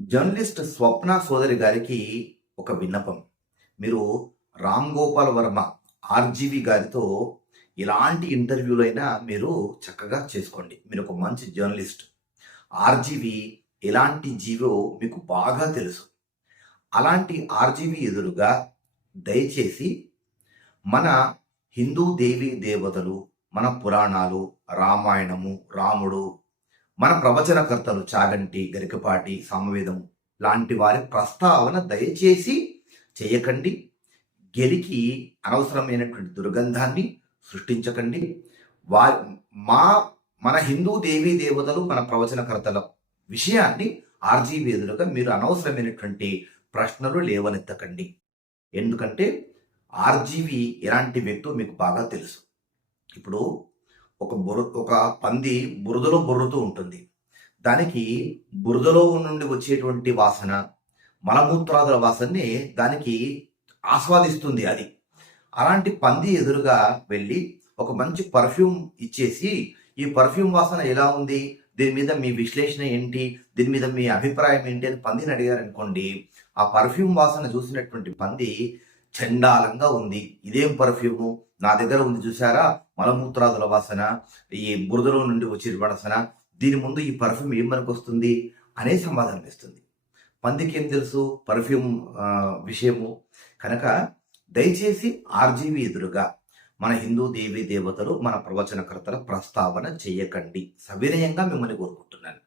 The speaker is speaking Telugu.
జర్నలిస్ట్ స్వప్న సోదరి గారికి ఒక విన్నపం. మీరు రామ్ గోపాల్ వర్మ ఆర్జీవి గారితో ఎలాంటి ఇంటర్వ్యూలైనా మీరు చక్కగా చేసుకోండి. మీరు ఒక మంచి జర్నలిస్ట్. ఆర్జీవి ఎలాంటి జీవో మీకు బాగా తెలుసు. అలాంటి ఆర్జీవి ఎదురుగా దయచేసి మన హిందూ దేవి దేవతలు మన పురాణాలు రామాయణము రాముడు మన ప్రవచనకర్తలు చాగంటి గరికపాటి సామవేదం లాంటి వారి ప్రస్తావన దయచేసి చేయకండి. గెలికి అనవసరమైనటువంటి దుర్గంధాన్ని సృష్టించకండి. వారి మా మన హిందూ దేవీ దేవతలు మన ప్రవచనకర్తల విషయాన్ని ఆర్జీవీ ఎదురుగా మీరు అనవసరమైనటువంటి ప్రశ్నలు లేవనెత్తకండి. ఎందుకంటే ఆర్జీవి ఎలాంటి వ్యక్తో మీకు బాగా తెలుసు. ఇప్పుడు ఒక బుర ఒక పంది బురదలో బుర్రుతూ ఉంటుంది. దానికి బురదలో నుండి వచ్చేటువంటి వాసన మలమూత్రాదుల వాసనని దానికి ఆస్వాదిస్తుంది అది. అలాంటి పంది ఎదురుగా వెళ్ళి ఒక మంచి పర్ఫ్యూమ్ ఇచ్చేసి ఈ పర్ఫ్యూమ్ వాసన ఎలా ఉంది? దీని మీద మీ విశ్లేషణ ఏంటి? దీని మీద మీ అభిప్రాయం ఏంటి? అని పందిని అడిగారనుకోండి ఆ పర్ఫ్యూమ్ వాసన చూసినటువంటి పంది చండాలంగా ఉంది. ఇదేం పర్ఫ్యూము? నా దగ్గర ఉంది చూసారా? మలమూత్రాదుల వాసన ఈ బురదలో నుండి వచ్చే వాసన దీని ముందు ఈ పర్ఫ్యూమ్ ఏం మనకు వస్తుంది అనే సమాధానం ఇస్తుంది. పందికి ఏం తెలుసు? పర్ఫ్యూమ్ విషయము. కనుక దయచేసి ఆర్జీవి ఎదురుగా మన హిందూ దేవీ దేవతలు మన ప్రవచనకర్తల ప్రస్తావన చేయకండి. సవినయంగా మిమ్మల్ని కోరుకుంటున్నాను.